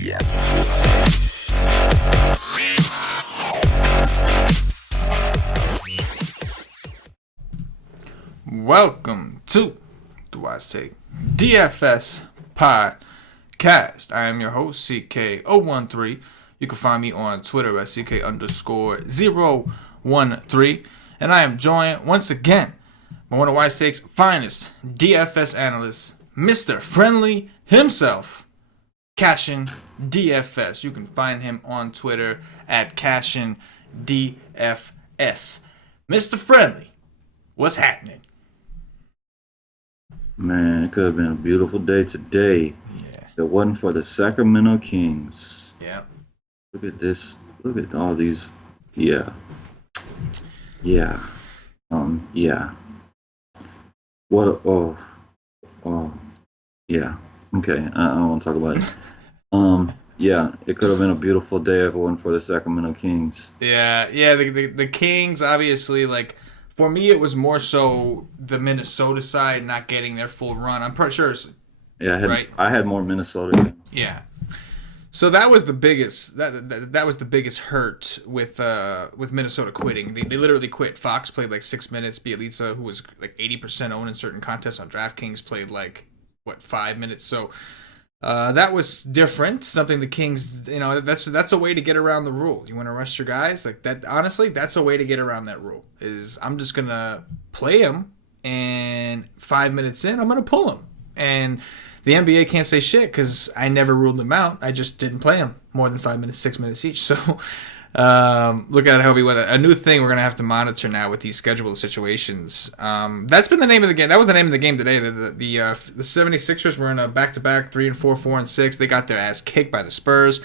Welcome to the CK013 DFS podcast. I am your host, CK013. You can find me on Twitter at CK_013. And I am joined once again by one of CK013's finest DFS analysts, Mr. Friendly himself, CashinDFS. You can find him on Twitter at CashinDFS. Mr. Friendly, what's happening? Man, it could have been a beautiful day today. Yeah. If it wasn't for the Sacramento Kings. Yeah. Look at this. Look at all these. Yeah. Yeah. Yeah. Yeah. Okay. I don't want to talk about it. Yeah, it could have been a beautiful day if it wasn't for the Sacramento Kings. Yeah. The Kings, obviously, like, for me, it was more so the Minnesota side not getting their full run. I'm pretty sure. Yeah, I had more Minnesota. Yeah. So that was the biggest. That was the biggest hurt with Minnesota quitting. They literally quit. Fox played like 6 minutes. Bielitsa, who was like 80% owned in certain contests on DraftKings, played like 5 minutes. So that was different. Something the Kings, that's a way to get around the rule. You want to rest your guys like that. Honestly, that's a way to get around that rule. Is I'm just gonna play him, and 5 minutes in, I'm gonna pull him, and the NBA can't say shit because I never ruled them out. I just didn't play them more than 5 minutes, 6 minutes each. So look at it how we went. A new thing we're going to have to monitor now with these schedule situations. That's been the name of the game. That was the name of the game today. The 76ers were in a back-to-back 3-4, 4-6. They got their ass kicked by the Spurs.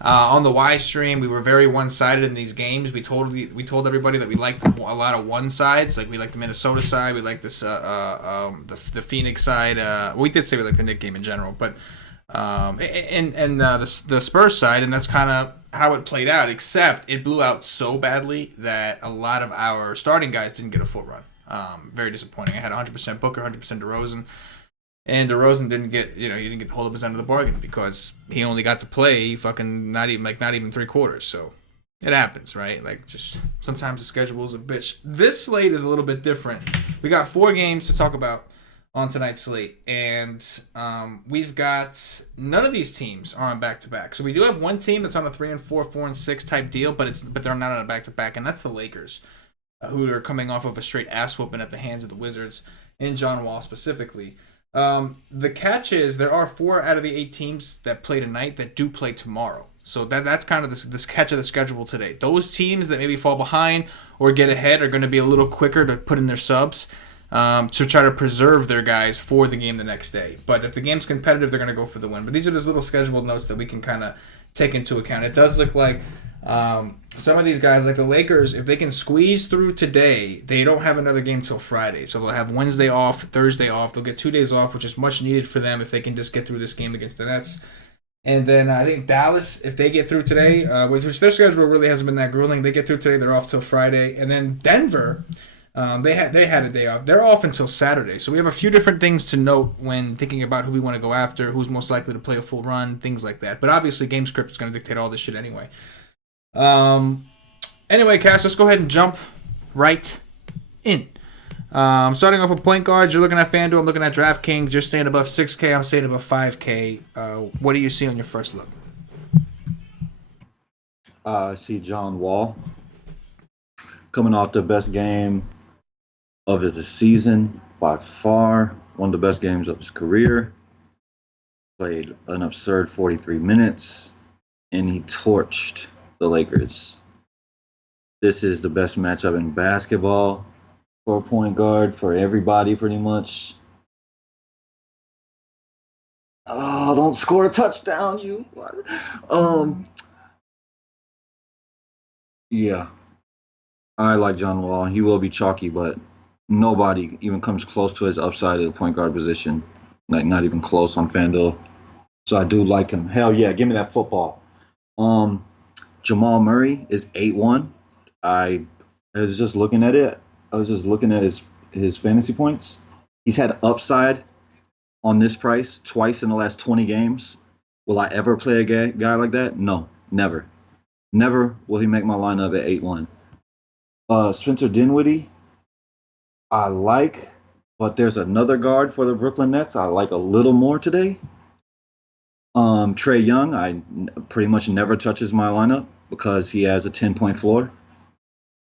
On the Y stream, we were very one-sided in these games. We told everybody that we liked a lot of one sides. Like we liked the Minnesota side, we liked this the Phoenix side. We did say we liked the Knicks game in general, but the Spurs side, and that's kind of how it played out. Except it blew out so badly that a lot of our starting guys didn't get a full run. Very disappointing. I had 100% Booker, 100% DeRozan. And DeRozan didn't get, he didn't get hold of his end of the bargain because he only got to play fucking not even 3 quarters. So it happens, right? Like, just sometimes the schedule is a bitch. This slate is a little bit different. We got 4 games to talk about on tonight's slate, and we've got none of these teams are on back-to-back. So we do have one team that's on a 3-4, 4-6 type deal, but they're not on a back-to-back, and that's the Lakers, who are coming off of a straight ass whooping at the hands of the Wizards and John Wall specifically. The catch is there are 4 out of the 8 teams that play tonight that do play tomorrow. So that's kind of this catch of the schedule today. Those teams that maybe fall behind or get ahead are going to be a little quicker to put in their subs to try to preserve their guys for the game the next day. But if the game's competitive, they're going to go for the win. But these are just little scheduled notes that we can kind of take into account. It does look like some of these guys, like the Lakers, if they can squeeze through today, they don't have another game till Friday. So they'll have Wednesday off, Thursday off. They'll get 2 days off, which is much needed for them if they can just get through this game against the Nets. And then I think Dallas, if they get through today, which their schedule really hasn't been that grueling, they get through today, they're off till Friday. And then Denver, they had a day off. They're off until Saturday. So we have a few different things to note when thinking about who we want to go after, who's most likely to play a full run, things like that. But obviously, game script is going to dictate all this shit anyway. Anyway, Cass, let's go ahead and jump right in. Starting off with point guards, you're looking at FanDuel, I'm looking at DraftKings. You're staying above 6K, I'm staying above 5K. What do you see on your first look? I see John Wall coming off the best game of the season by far. One of the best games of his career. Played an absurd 43 minutes, and he torched the Lakers. This is the best matchup in basketball for a point guard, for everybody pretty much. Oh, don't score a touchdown, you. Yeah. I like John Wall. He will be chalky, but nobody even comes close to his upside at the point guard position. Like, not even close on FanDuel. So I do like him. Hell yeah, give me that football. Jamal Murray is 8-1. I was just looking at it. I was just looking at his fantasy points. He's had upside on this price twice in the last 20 games. Will I ever play a guy like that? No, never. Never will he make my lineup at 8-1. Spencer Dinwiddie, I like, but there's another guard for the Brooklyn Nets I like a little more today. Trey Young, pretty much never touches my lineup because he has a 10-point floor.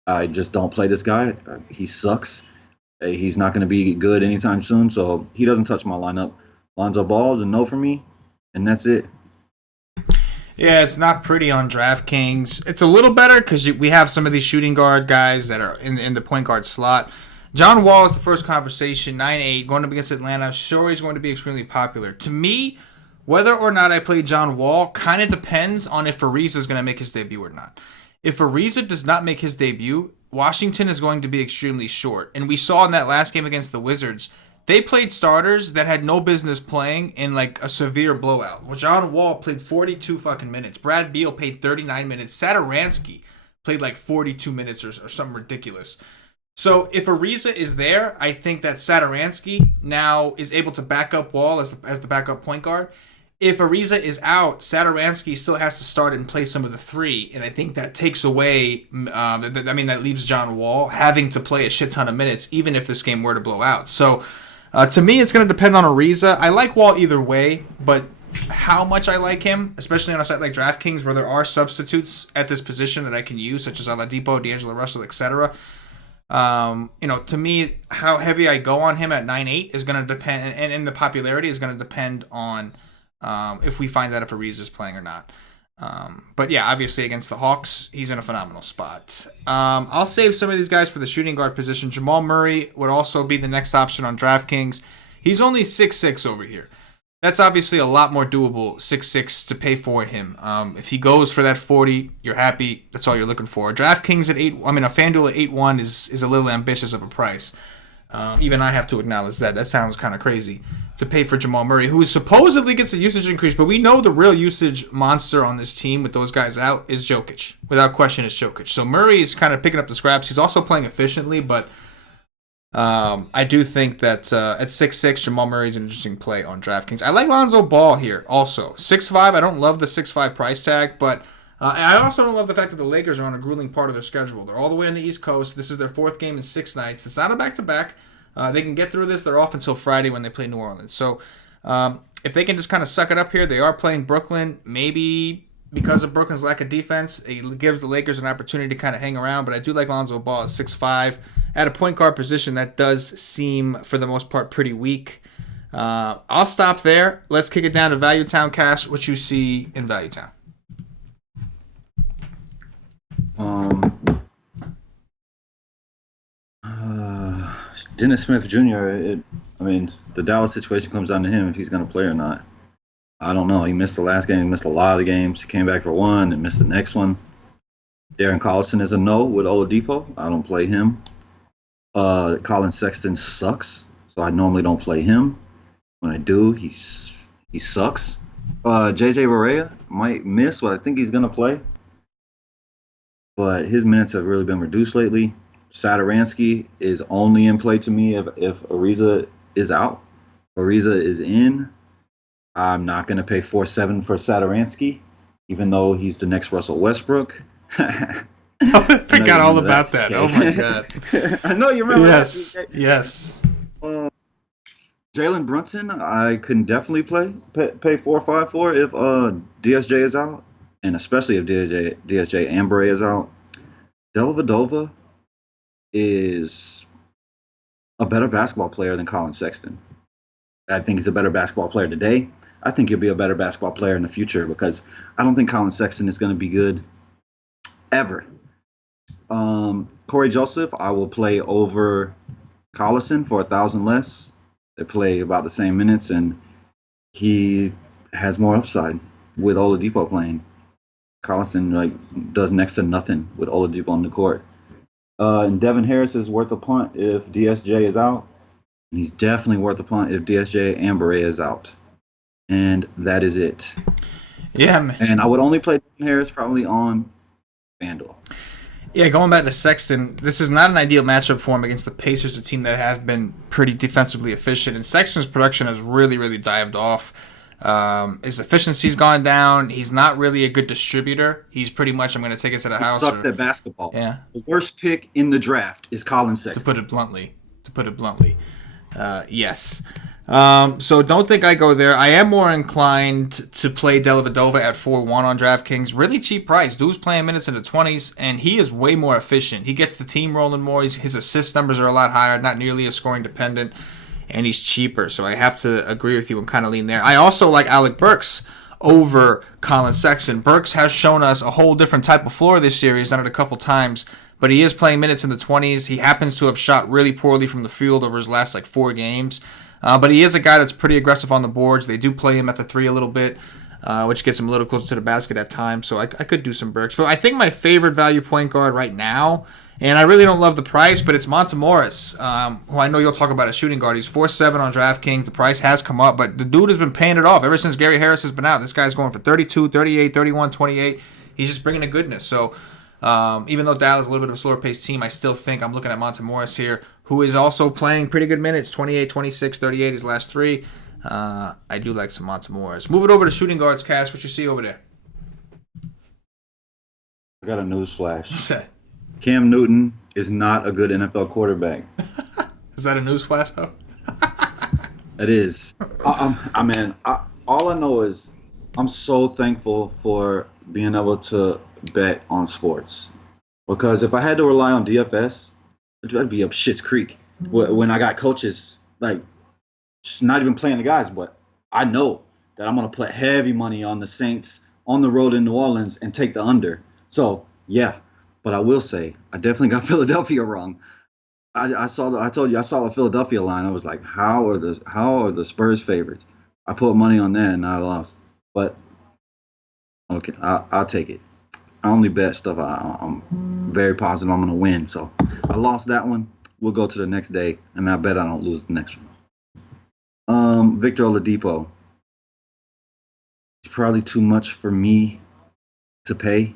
I just don't play this guy. He sucks. He's not going to be good anytime soon, so he doesn't touch my lineup. Lonzo Ball is a no for me, and that's it. Yeah, it's not pretty on DraftKings. It's a little better because we have some of these shooting guard guys that are in the point guard slot. John Wall is the first conversation, 9-8, going up against Atlanta. Sure, he's going to be extremely popular. To me, whether or not I play John Wall kind of depends on if Ariza is going to make his debut or not. If Ariza does not make his debut, Washington is going to be extremely short. And we saw in that last game against the Wizards, they played starters that had no business playing in like a severe blowout. Well, John Wall played 42 fucking minutes. Brad Beal played 39 minutes. Satoransky played like 42 minutes or something ridiculous. So if Ariza is there, I think that Satoransky now is able to back up Wall as the backup point guard. If Ariza is out, Satoransky still has to start and play some of the three, and I think that takes away. That leaves John Wall having to play a shit ton of minutes, even if this game were to blow out. So, to me, it's going to depend on Ariza. I like Wall either way, but how much I like him, especially on a site like DraftKings, where there are substitutes at this position that I can use, such as Oladipo, D'Angelo Russell, etc. To me, how heavy I go on him at 9-8 is going to depend, and the popularity is going to depend on. If we find out if Ariza is playing or not. But yeah, obviously against the Hawks, he's in a phenomenal spot. I'll save some of these guys for the shooting guard position. Jamal Murray would also be the next option on DraftKings. He's only 6'6" over here. That's obviously a lot more doable, 6'6", to pay for him. If he goes for that 40, you're happy. That's all you're looking for. DraftKings at FanDuel at 8-1 is a little ambitious of a price. Even I have to acknowledge that. That sounds kind of crazy to pay for Jamal Murray, who supposedly gets a usage increase, but we know the real usage monster on this team with those guys out is Jokic. Without question, it's Jokic. So Murray is kind of picking up the scraps. He's also playing efficiently, but I do think that at 6'6", Jamal Murray is an interesting play on DraftKings. I like Lonzo Ball here also. 6'5", I don't love the 6'5" price tag, but I also don't love the fact that the Lakers are on a grueling part of their schedule. They're all the way on the East Coast. This is their fourth game in 6 nights. It's not a back-to-back. They can get through this. They're off until Friday when they play New Orleans. So if they can just kind of suck it up here, they are playing Brooklyn. Maybe because of Brooklyn's lack of defense, it gives the Lakers an opportunity to kind of hang around. But I do like Lonzo Ball at 6'5". At a point guard position, that does seem, for the most part, pretty weak. I'll stop there. Let's kick it down to Value Town. Cash, what you see in Value Town? Dennis Smith Jr., the Dallas situation comes down to him if he's going to play or not. I don't know. He missed the last game. He missed a lot of the games. He came back for one and missed the next one. Darren Collison is a no with Oladipo. I don't play him. Colin Sexton sucks, so I normally don't play him. When I do, he sucks. JJ Barea might miss, but I think he's going to play. But his minutes have really been reduced lately. Satoransky is only in play to me if Ariza is out. Ariza is in. I'm not going to pay 4.7 for Satoransky, even though he's the next Russell Westbrook. I forgot all about that. Oh my god! I know you remember. Yes, that. Yes. Jalen Brunson, I can definitely pay 4.5 for if DSJ is out, and especially if DSJ and Bray is out. Dellavedova is a better basketball player than Colin Sexton. I think he's a better basketball player today. I think he'll be a better basketball player in the future because I don't think Colin Sexton is going to be good ever. Corey Joseph, I will play over Collison for 1,000 less. They play about the same minutes, and he has more upside with Oladipo playing. Collison does next to nothing with Oladipo on the court. And Devin Harris is worth a punt if DSJ is out. And he's definitely worth a punt if DSJ and Barea is out. And that is it. Yeah, man. And I would only play Devin Harris probably on FanDuel. Yeah, going back to Sexton, this is not an ideal matchup for him against the Pacers, a team that have been pretty defensively efficient. And Sexton's production has really, really dived off. His efficiency's gone down. He's not really a good distributor. He's pretty much, I'm going to take it to the He house. sucks at basketball. Yeah. The worst pick in the draft is Colin To Sexton. put it bluntly. Yes. So don't think I go there. I am more inclined to play Dellavedova at 4-1 on DraftKings. Really cheap price. Dude's playing minutes in the 20s, and he is way more efficient. He gets the team rolling more. His assist numbers are a lot higher, not nearly as scoring dependent, and he's cheaper. So I have to agree with you and kind of lean there. I also like Alec Burks over Colin Sexton. Burks has shown us a whole different type of floor this year. He's done it a couple times, but he is playing minutes in the 20s. He happens to have shot really poorly from the field over his last 4 games. But he is a guy that's pretty aggressive on the boards. They do play him at the 3 a little bit, which gets him a little closer to the basket at times. So I could do some Burks. But I think my favorite value point guard right now, and I really don't love the price, but it's Monte Morris, who I know you'll talk about as shooting guard. He's 4-7 on DraftKings. The price has come up, but the dude has been paying it off. Ever since Gary Harris has been out, this guy's going for 32, 38, 31, 28. He's just bringing the goodness. So even though Dallas is a little bit of a slower paced team, I still think I'm looking at Monte Morris here, who is also playing pretty good minutes, 28, 26, 38 his last 3. I do like some Monte Morris. Move it over to shooting guards, Cash. What you see over there? I got a news flash. What's that? Cam Newton is not a good NFL quarterback. Is that a news flash, though? It is. All I know is I'm so thankful for being able to bet on sports. Because if I had to rely on DFS, I'd be up shit's creek. When I got coaches, just not even playing the guys, but I know that I'm going to put heavy money on the Saints on the road in New Orleans and take the under. So, yeah. But I will say, I definitely got Philadelphia wrong. I told you I saw the Philadelphia line. I was like, how are the Spurs favorites? I put money on that and I lost. But okay, I'll take it. I only bet stuff I'm very positive I'm gonna win. So I lost that one. We'll go to the next day, and I bet I don't lose the next one. Victor Oladipo. It's probably too much for me to pay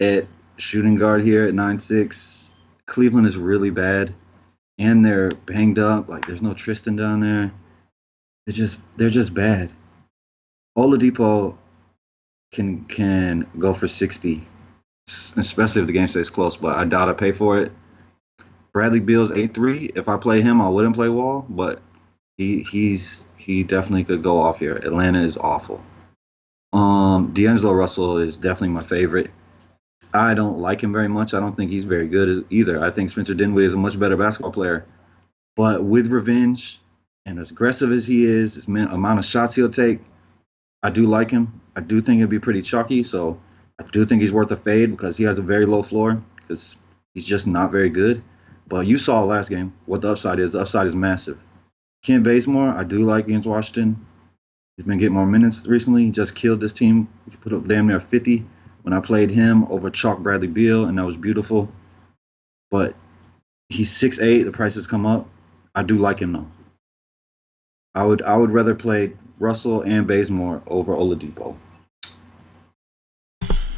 at shooting guard here at 9.6. Cleveland is really bad, and they're banged up. There's no Tristan down there. They're just bad. Oladipo can go for 60, especially if the game stays close, but I doubt I pay for it. Bradley Beal's 8-3. If I play him, I wouldn't play Wall, but he definitely could go off here. Atlanta is awful. D'Angelo Russell is definitely my favorite. I don't like him very much. I don't think he's very good either. I think Spencer Dinwiddie is a much better basketball player. But with revenge and as aggressive as he is, his amount of shots he'll take, I do like him. I do think he'll be pretty chalky, so I do think he's worth a fade because he has a very low floor because he's just not very good. But you saw last game what the upside is. The upside is massive. Kent Bazemore, I do like against Washington. He's been getting more minutes recently. He just killed this team. He put up damn near 50 when I played him over Chalk Bradley Beal, and that was beautiful. But he's 6'8". The prices come up. I do like him, though. I would rather play Russell and Bazemore over Oladipo.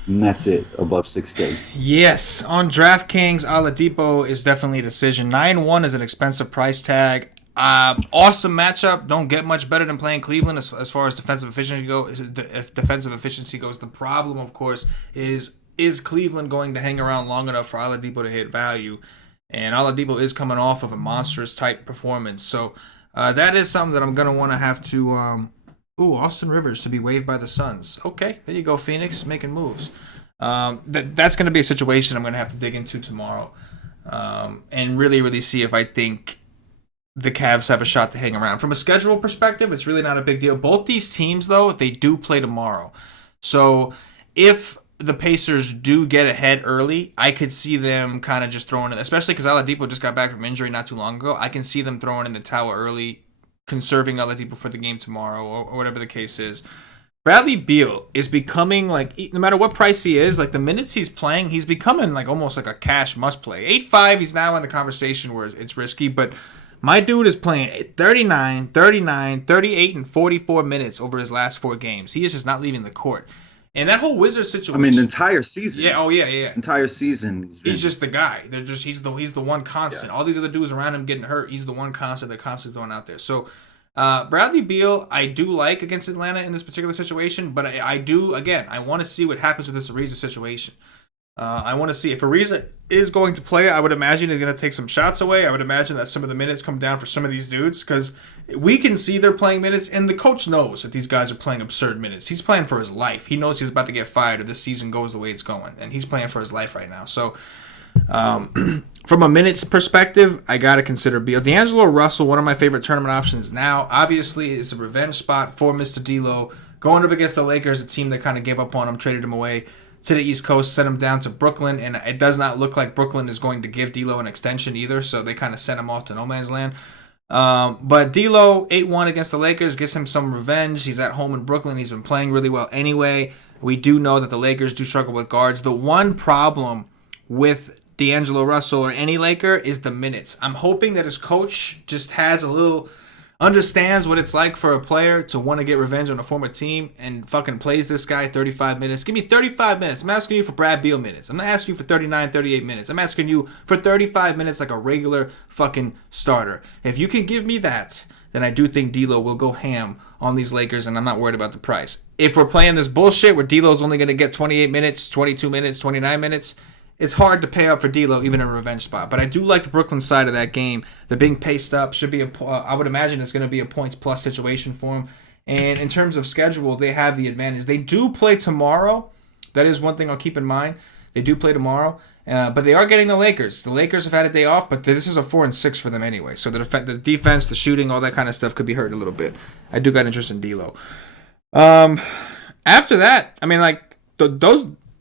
And that's it, above 6K. Yes, on DraftKings, Oladipo is definitely a decision. 9-1 is an expensive price tag. Awesome matchup. Don't get much better than playing Cleveland as far as defensive efficiency goes. The problem, of course, is Cleveland going to hang around long enough for Oladipo to hit value? And Oladipo is coming off of a monstrous type performance. So that is something that I'm going to want to have to... Austin Rivers to be waived by the Suns. Okay, there you go, Phoenix, making moves. That's going to be a situation I'm going to have to dig into tomorrow and really, really see if I think the Cavs have a shot to hang around. From a schedule perspective, it's really not a big deal. Both these teams, though, they do play tomorrow. So if the Pacers do get ahead early, I could see them kind of just throwing it, especially because Oladipo just got back from injury not too long ago. I can see them throwing in the towel early, conserving Oladipo for the game tomorrow or whatever the case is. Bradley Beal is becoming, no matter what price he is, the minutes he's playing, he's becoming almost like a cash must play. 8-5, he's now in the conversation where it's risky, but my dude is playing 39, 39, 38, and 44 minutes over his last 4 games. He is just not leaving the court. And that whole Wizards situation. The entire season. Yeah. Entire season. He's just the guy. He's the one constant. Yeah. All these other dudes around him getting hurt. He's the one constant they're constantly throwing out there. So Bradley Beal, I do like against Atlanta in this particular situation, but I do, again, I want to see what happens with this Ariza situation. I want to see if Ariza is going to play. I would imagine he's going to take some shots away. I would imagine that some of the minutes come down for some of these dudes because we can see they're playing minutes, and the coach knows that these guys are playing absurd minutes. He's playing for his life. He knows he's about to get fired if this season goes the way it's going, and he's playing for his life right now. So, from a minutes perspective, I got to consider Beal. D'Angelo Russell, one of my favorite tournament options now. Obviously, it's a revenge spot for Mr. D'Lo. Going up against the Lakers, a team that kind of gave up on him, traded him away to the East Coast, sent him down to Brooklyn, and it does not look like Brooklyn is going to give D'Lo an extension either, so they kind of sent him off to no man's land. But D'Lo, 8-1 against the Lakers, gets him some revenge. He's at home in Brooklyn. He's been playing really well anyway. We do know that the Lakers do struggle with guards. The one problem with D'Angelo Russell or any Laker is the minutes. I'm hoping that his coach just has a little... understands what it's like for a player to want to get revenge on a former team and fucking plays this guy 35 minutes. Give me 35 minutes. I'm asking you for Brad Beal minutes. I'm not asking you for 39, 38 minutes. I'm asking you for 35 minutes like a regular fucking starter. If you can give me that, then I do think D'Lo will go ham on these Lakers, and I'm not worried about the price. If we're playing this bullshit where D'Lo's only going to get 28 minutes, 22 minutes, 29 minutes, it's hard to pay up for D'Lo even in a revenge spot. But I do like the Brooklyn side of that game. They're being paced up. Should be I would imagine it's going to be a points plus situation for them. And in terms of schedule, they have the advantage. They do play tomorrow. That is one thing I'll keep in mind. They do play tomorrow. But they are getting the Lakers. The Lakers have had a day off, but this is a 4-6 for them anyway. So the defense, the shooting, all that kind of stuff could be hurt a little bit. I do got interest in D'Lo. After that, I mean, like,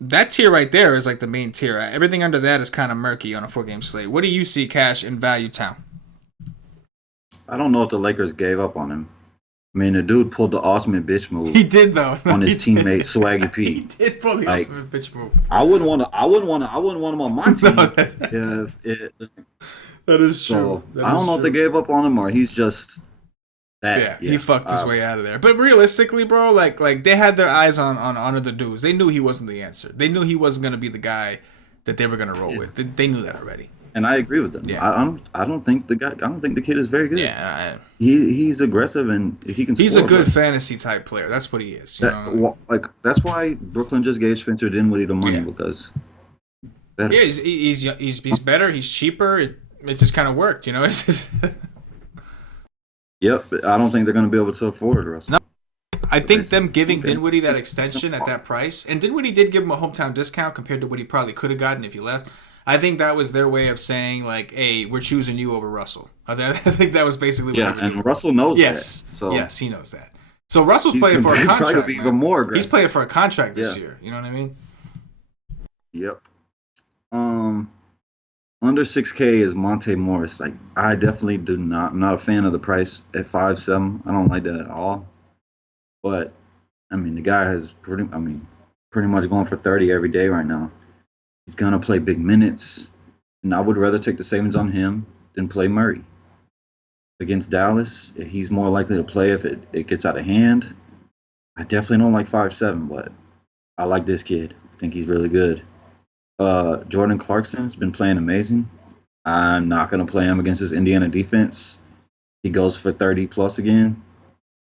that tier right there is like the main tier. Everything under that is kind of murky on a 4-game slate. What do you see, Cash, in Value Town? I don't know if the Lakers gave up on him. I mean, the dude pulled the ultimate bitch move. He did though. On his teammate Swaggy P. He did pull the ultimate bitch move. I wouldn't want him on my team. That is true. I don't know if they gave up on him or he's just. Yeah, he fucked his way out of there. But realistically, bro, like they had their eyes on the dudes. They knew he wasn't the answer. They knew he wasn't gonna be the guy that they were gonna roll with. They knew that already. And I agree with them. Yeah. I don't think the kid is very good. Yeah, he's aggressive and he can. He's score, a good fantasy type player. That's what he is. That's why Brooklyn just gave Spencer Dinwiddie the money because. Better. Yeah, he's better. He's cheaper. It just kind of worked, It's just. Yep, I don't think they're going to be able to afford Russell. No, I think them giving Dinwiddie that extension at that price, and Dinwiddie did give him a hometown discount compared to what he probably could have gotten if he left. I think that was their way of saying, like, hey, we're choosing you over Russell. I think that was basically what they were doing. Russell knows that. Yes, he knows that. So Russell's playing for a contract, be even more aggressive. He's playing for a contract this year. You know what I mean? Yep. Under 6K is Monte Morris. Like, I definitely I'm not a fan of the price at 5.7. I don't like that at all. But I mean, the guy has pretty much going for 30 every day right now. He's gonna play big minutes, and I would rather take the savings on him than play Murray. Against Dallas, he's more likely to play if it gets out of hand. I definitely don't like 5.7, but I like this kid. I think he's really good. Jordan Clarkson's been playing amazing. I'm not going to play him against this Indiana defense. He goes for 30 plus again.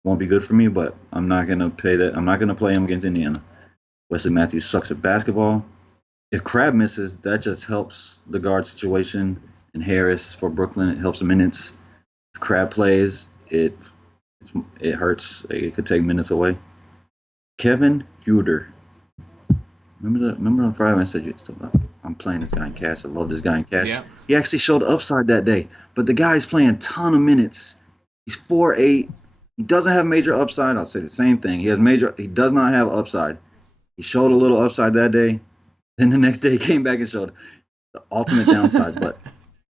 Won't be good for me, but I'm not going to pay that. I'm not going to play him against Indiana. Wesley Matthews sucks at basketball. If Crabbe misses, that just helps the guard situation. And Harris for Brooklyn, it helps the minutes. If Crabbe plays, it hurts. It could take minutes away. Kevin Huerter. Remember on Friday when I said I'm playing this guy in cash. I love this guy in cash. Yeah. He actually showed upside that day. But the guy's playing a ton of minutes. He's 4'8". He doesn't have major upside. I'll say the same thing. He does not have upside. He showed a little upside that day. Then the next day he came back and showed the ultimate downside. But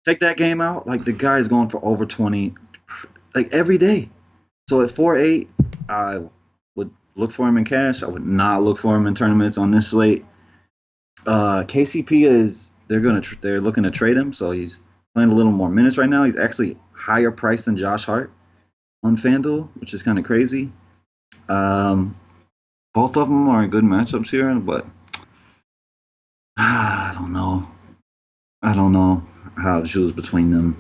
take that game out, like the guy is going for over 20 like every day. So at 4'8", I would look for him in cash. I would not look for him in tournaments on this slate. KCP is they're looking to trade him, so he's playing a little more minutes right now. He's actually higher priced than Josh Hart on FanDuel, which is kind of crazy. Both of them are in good matchups here, but I don't know how to choose between them.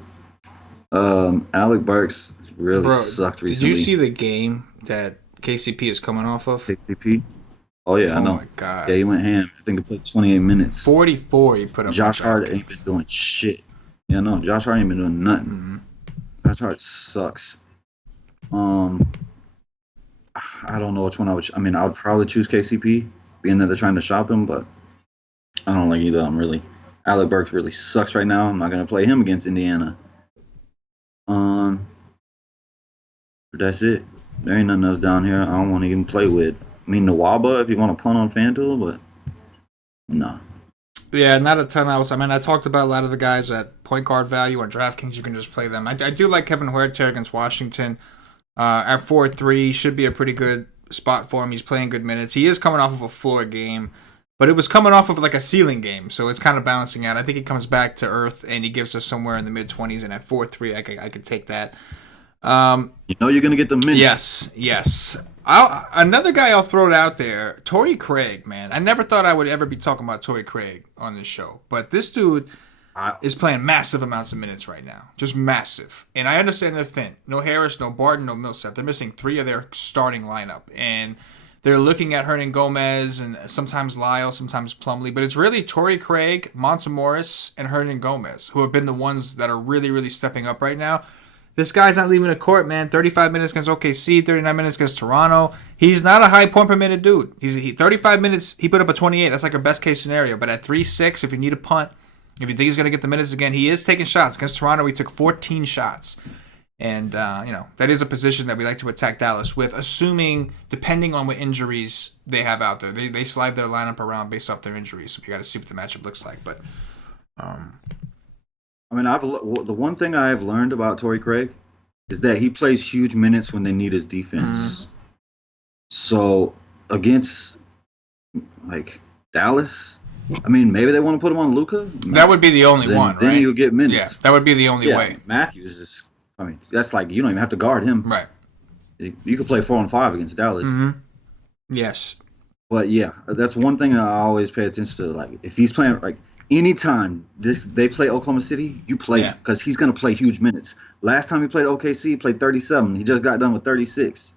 Alec Burks really Bro, sucked did you recently. see the game that KCP is coming off of? KCP. Oh yeah, I Oh know. my Yeah, God. he went ham. I think he played 28 minutes. 44 he put up on Josh Hart ain't been DraftKings. doing shit. Yeah, no, Josh Hart ain't been doing nothing. Mm-hmm. Josh Hart sucks. Um, I don't know which one I would. I mean, I would probably choose KCP, being that they're trying to shop him, but I don't like either of them really. Alec Burks really sucks right now. I'm not gonna play him against Indiana. Um, but that's it. There ain't nothing else down here I don't want to even play with. I mean, Nawaba if you want to punt on FanDuel, but no. Yeah, not a ton else. I mean, I talked about a lot of the guys at point guard value on DraftKings. You can just play them. I do like Kevin Huerter against Washington. At 4-3, should be a pretty good spot for him. He's playing good minutes. He is coming off of a floor game, but it was coming off of like a ceiling game, so it's kind of balancing out. I think he comes back to earth and he gives us somewhere in the mid 20s. And at 4-3, I could take that. You know you're gonna get the minutes. Yes. Another guy I'll throw it out there, Torrey Craig, man. I never thought I would ever be talking about Torrey Craig on this show, but this dude I, is playing massive amounts of minutes right now, just massive. And I understand they're thin. No Harris, no Barton, no Millsap. They're missing 3 of their starting lineup, and they're looking at Hernan Gomez and sometimes Lyle, sometimes Plumlee, but it's really Torrey Craig, Monta Morris, and Hernan Gomez who have been the ones that are really, really stepping up right now. This guy's not leaving the court, man. 35 minutes against OKC, 39 minutes against Toronto. He's not a high point per minute dude. 35 minutes, he put up a 28. That's like a best case scenario. But at 3-6, if you need a punt, if you think he's going to get the minutes again, he is taking shots. Against Toronto, he took 14 shots. And, that is a position that we like to attack Dallas with, assuming, depending on what injuries they have out there. They slide their lineup around based off their injuries. So we got to see what the matchup looks like. But, I mean, the one thing I've learned about Torrey Craig is that he plays huge minutes when they need his defense. So against like Dallas, I mean, maybe they want to put him on Luka. that would be the only one, Then right? you'll get minutes. Yeah, that would be the only way. Matthews is. I mean, that's like you don't even have to guard him. Right. You could play 4-5 against Dallas. Mm-hmm. Yes. But yeah, that's one thing I always pay attention to. Like if he's playing like anytime they play Oklahoma City, you play him because he's gonna play huge minutes. Last time he played OKC, he played 37. He just got done with 36.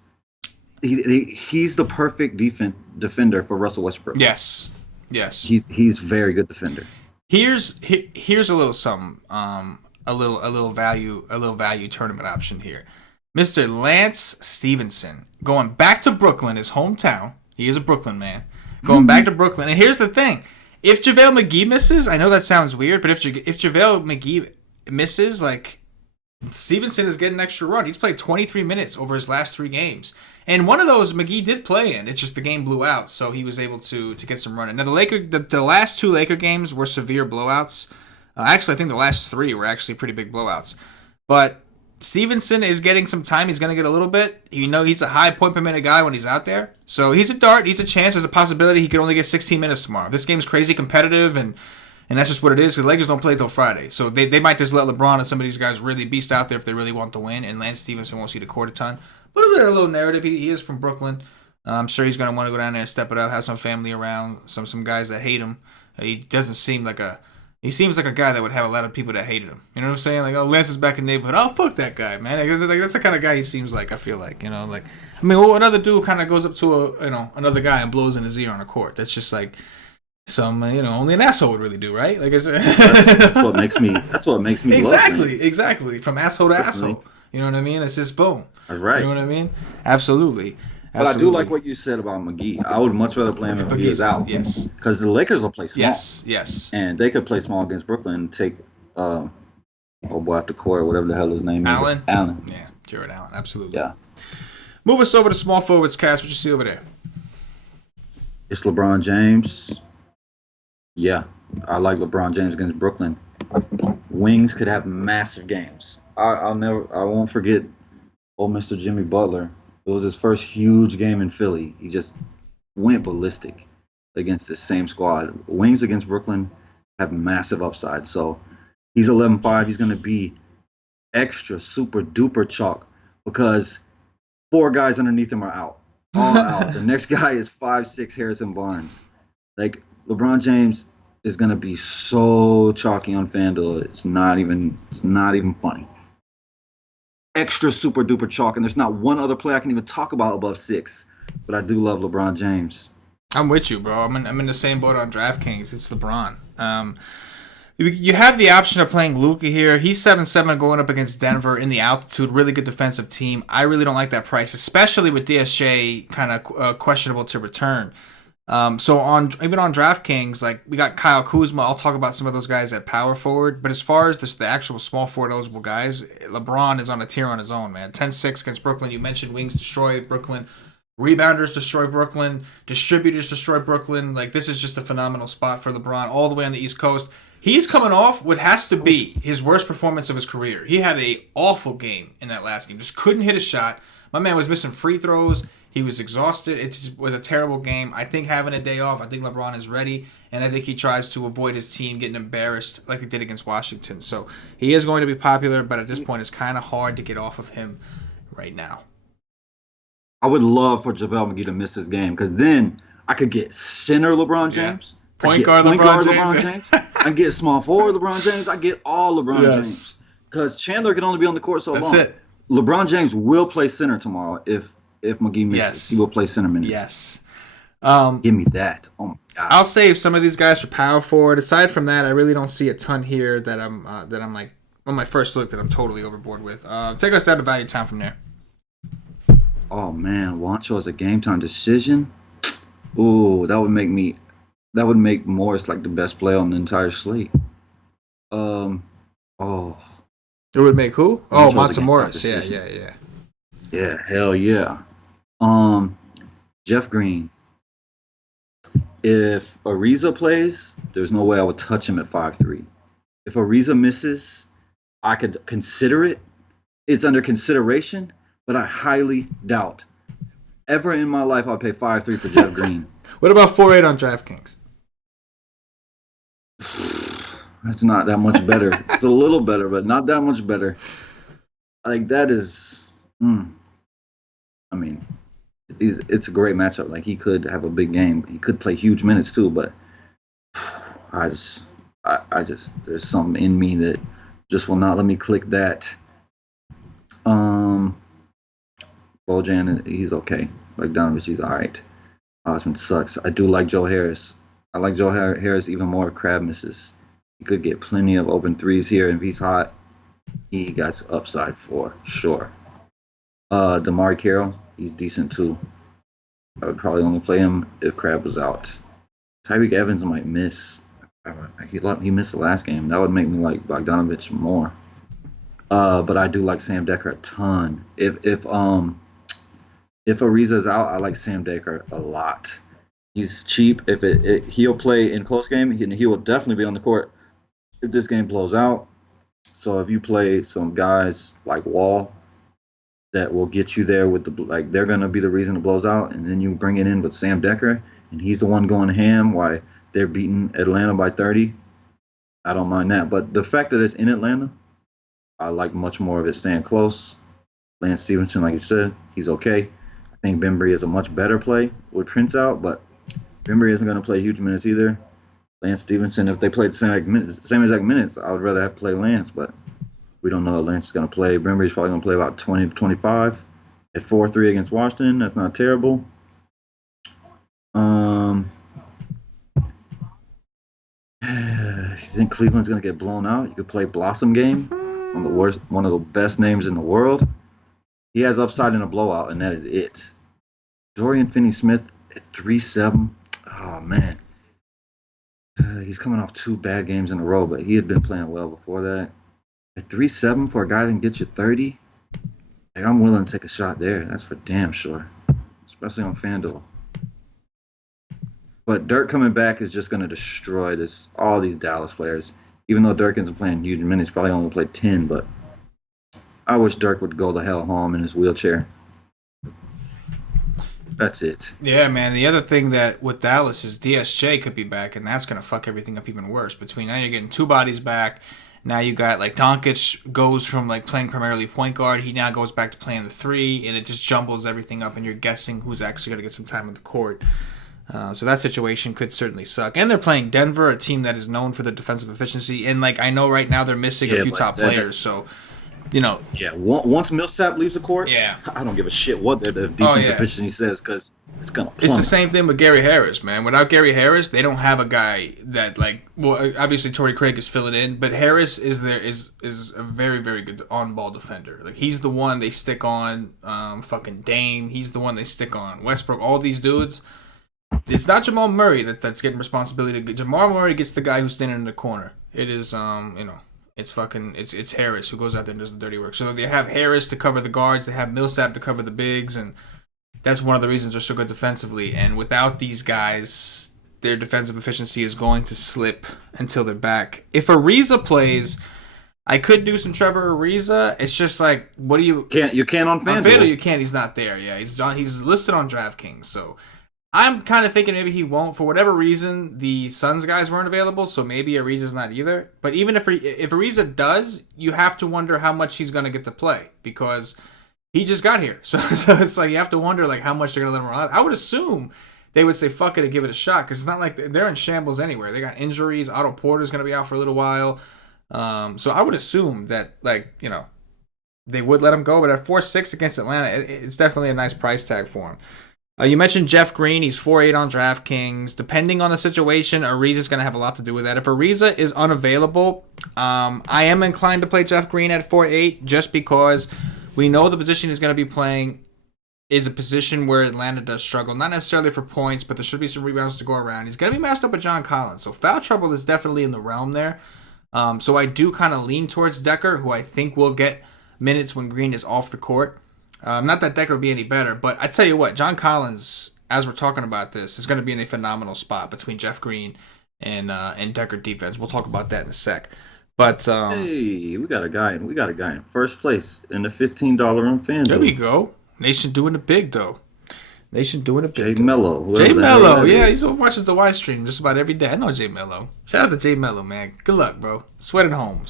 He's the perfect defender for Russell Westbrook. Yes. He's very good defender. Here's a little something. A little value tournament option here. Mr. Lance Stevenson going back to Brooklyn, his hometown. He is a Brooklyn man. Going back to Brooklyn. And here's the thing. If JaVale McGee misses, I know that sounds weird, but if JaVale McGee misses, like, Stevenson is getting an extra run. He's played 23 minutes over his last 3 games. And one of those McGee did play in. It's just the game blew out, so he was able to get some run. Now, the last 2 Laker games were severe blowouts. Actually, I think the last 3 were actually pretty big blowouts. But Stevenson is getting some time. He's going to get a little bit. He's a high point per minute guy when he's out there. So he's a dart. He's a chance. There's a possibility he could only get 16 minutes tomorrow. This game's crazy competitive, and that's just what it is because Lakers don't play till Friday. So they might just let LeBron and some of these guys really beast out there if they really want to win, and Lance Stevenson won't see the court a ton. But a little narrative. He is from Brooklyn. I'm sure he's going to want to go down there and step it up, have some family around, some guys that hate him. He seems like a guy that would have a lot of people that hated him. You know what I'm saying? Like, oh, Lance is back in the neighborhood. Oh, fuck that guy, man. Like, that's the kind of guy he seems like, I feel like. Like, I mean, another dude kind of goes up to another guy and blows in his ear on a court. That's just like some, only an asshole would really do, right? Like, that's what makes me. That's what makes me. Exactly. From asshole to asshole. You know what I mean? It's just boom. That's right. You know what I mean? Absolutely. But I do like what you said about McGee. I would much rather play him if he is out. Yes. Because the Lakers will play small. Yes. And they could play small against Brooklyn and take, oh boy, after Corey, whatever the hell his name is. Allen. Yeah, Jared Allen. Absolutely. Yeah. Move us over to small forwards, Cass. What you see over there? It's LeBron James. Yeah, I like LeBron James against Brooklyn. Wings could have massive games. I won't forget old Mr. Jimmy Butler. It was his first huge game in Philly. He just went ballistic against the same squad. Wings against Brooklyn have massive upside. So he's 11-5. He's going to be extra super duper chalk because 4 guys underneath him are out. All out. The next guy is 5'6" Harrison Barnes. Like, LeBron James is going to be so chalky on FanDuel. It's not even funny. extra super duper chalk, and there's not one other player I can even talk about above 6. But I do love LeBron James. I'm with you, bro. I'm in the same boat on DraftKings. It's LeBron. You have the option of playing Luka here. He's 7-7 going up against Denver in the altitude. Really good defensive team. I really don't like that price, especially with DSJ kind of questionable to return. So even on DraftKings, like we got Kyle Kuzma. I'll talk about some of those guys at power forward. But as far as the actual small forward eligible guys, LeBron is on a tier on his own, man. 10-6 against Brooklyn. You mentioned wings destroy Brooklyn. Rebounders destroy Brooklyn. Distributors destroy Brooklyn. Like, this is just a phenomenal spot for LeBron all the way on the East Coast. He's coming off what has to be his worst performance of his career. He had an awful game in that last game. Just couldn't hit a shot. My man was missing free throws. He was exhausted. It just was a terrible game. I think having a day off, I think LeBron is ready, and I think he tries to avoid his team getting embarrassed like he did against Washington. So he is going to be popular, but at this point it's kind of hard to get off of him right now. I would love for JaVale McGee to miss this game because then I could get center LeBron James. Yeah. Point guard LeBron James. I get small forward LeBron James. I get all LeBron James. Because Chandler can only be on the court so long. That's it. LeBron James will play center tomorrow if McGee misses. Yes. He will play center minutes. Yes. Give me that. Oh, my God. I'll save some of these guys for power forward. Aside from that, I really don't see a ton here that I'm like on my first look that I'm totally overboard with. Take us down to value time from there. Oh man, Wancho is a game time decision. Ooh, that would make Morris like the best play on the entire slate. It would make who? Oh, Monta Morris. Yeah. Yeah, hell yeah. Jeff Green. If Ariza plays, there's no way I would touch him at 5-3. If Ariza misses, I could consider it. It's under consideration. But I highly doubt ever in my life I'll pay 5-3 for Jeff Green. What about 4-8 on DraftKings? That's not that much better. It's a little better, but not that much better. Like that is, I mean, it's a great matchup. Like he could have a big game. He could play huge minutes too. But I just, there's something in me that just will not let me click that. Bojan, he's okay. Like Donovich, he's all right. Osman sucks. I do like Joe Harris. I like Joe Harris even more if Crab misses. He could get plenty of open threes here. If he's hot, he got upside for sure. Damari Carroll, he's decent too. I would probably only play him if Crab was out. Tyreek Evans might miss. He missed the last game. That would make me like Bogdanovich more. But I do like Sam Dekker a ton. If Ariza's out, I like Sam Dekker a lot. He's cheap. He'll play in close game, he will definitely be on the court if this game blows out. So if you play some guys like Wall that will get you there with they're gonna be the reason it blows out, and then you bring it in with Sam Dekker, and he's the one going ham while they're beating Atlanta by 30. I don't mind that. But the fact that it's in Atlanta, I like much more of it staying close. Lance Stevenson, like you said, he's okay. I think Bembry is a much better play with Prince out, but Bembry isn't going to play huge minutes either. Lance Stevenson, if they played the same exact minutes, I would rather have to play Lance, but we don't know what Lance is going to play. Bembry's probably going to play about 20 to 25 at 4-3 against Washington. That's not terrible. You think Cleveland's going to get blown out? You could play Blossom Game, one of the best names in the world. He has upside in a blowout, and that is it. Dorian Finney-Smith at 3-7. Oh, man. He's coming off 2 bad games in a row, but he had been playing well before that. At 3-7 for a guy that can get you 30, like, I'm willing to take a shot there. That's for damn sure, especially on FanDuel. But Dirk coming back is just going to destroy all these Dallas players. Even though Dirk isn't playing huge minutes, probably only played 10, but I wish Dirk would go the hell home in his wheelchair. That's it. Yeah, man. The other thing that with Dallas is DSJ could be back, and that's going to fuck everything up even worse. Between now you're getting 2 bodies back. Now you got like Doncic goes from like playing primarily point guard. He now goes back to playing the 3, and it just jumbles everything up, and you're guessing who's actually going to get some time on the court. So that situation could certainly suck. And they're playing Denver, a team that is known for their defensive efficiency. And like I know right now they're missing a few top players. So Yeah, once Millsap leaves the court, Yeah. I don't give a shit what the Oh, defensive yeah. efficiency says because it's gonna It's the plummet. same thing with Gary Harris, man. Without Gary Harris, they don't have a guy that obviously Torrey Craig is filling in, but Harris is a very very good on ball defender. Like he's the one they stick on, fucking Dame. He's the one they stick on Westbrook. All these dudes. It's not Jamal Murray that's getting responsibility. Jamal Murray gets the guy who's standing in the corner. It is it's Harris who goes out there and does the dirty work. So they have Harris to cover the guards. They have Millsap to cover the bigs, and that's one of the reasons they're so good defensively. And without these guys, their defensive efficiency is going to slip until they're back. If Ariza plays, I could do some Trevor Ariza. It's just like, what do you can't on FanDuel. On FanDuel, you can't. He's not there. Yeah, he's listed on DraftKings. So I'm kind of thinking maybe he won't. For whatever reason, the Suns guys weren't available, so maybe Ariza's not either. But even if Ariza does, you have to wonder how much he's going to get to play because he just got here. So it's like you have to wonder like how much they're going to let him run. I would assume they would say fuck it and give it a shot because it's not like they're in shambles anywhere. They got injuries. Otto Porter's going to be out for a little while. So I would assume that they would let him go. But at 4-6 against Atlanta, it's definitely a nice price tag for him. You mentioned Jeff Green. He's 4-8 on DraftKings. Depending on the situation, Ariza's going to have a lot to do with that. If Ariza is unavailable, I am inclined to play Jeff Green at 4-8 just because we know the position he's going to be playing is a position where Atlanta does struggle. Not necessarily for points, but there should be some rebounds to go around. He's going to be matched up with John Collins. So foul trouble is definitely in the realm there. So I do kind of lean towards Decker, who I think will get minutes when Green is off the court. Not that Decker will be any better, but I tell you what, John Collins, as we're talking about this, is going to be in a phenomenal spot between Jeff Green and Decker defense. We'll talk about that in a sec. But hey, we got a guy in first place in the $15 on FanDuel. There we go. Nation doing it big though. Nation doing it big. Jay Mello. Jay Mello, yeah, he watches the Y stream just about every day. I know Jay Mello. Shout out to Jay Mello, man. Good luck, bro. Sweat at home.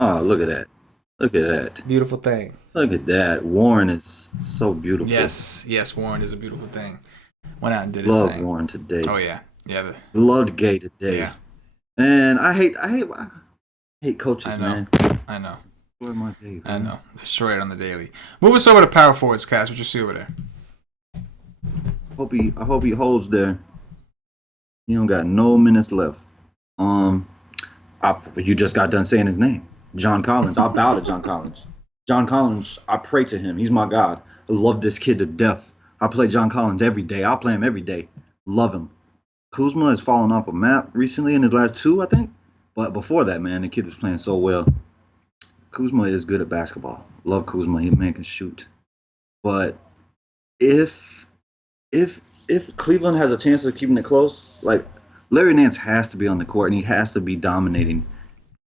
Oh, look at that. Beautiful thing. Look at that. Warren is so beautiful. Yes, Warren is a beautiful thing. Went out and did his thing. Love Warren today. Oh yeah. Loved Gay today. Yeah. And I hate coaches, man. I know. Destroy my day, I know. Destroy it on the daily. Move us over to power forwards, Cass. What you see over there? I hope he holds there. He don't got no minutes left. You just got done saying his name, John Collins. I bow to John Collins. John Collins, I pray to him. He's my God. I love this kid to death. I play John Collins every day. I'll play him every day. Love him. Kuzma has fallen off a map recently in his last two, I think. But before that, man, the kid was playing so well. Kuzma is good at basketball. Love Kuzma. He man can shoot. But if Cleveland has a chance of keeping it close, like Larry Nance has to be on the court and he has to be dominating.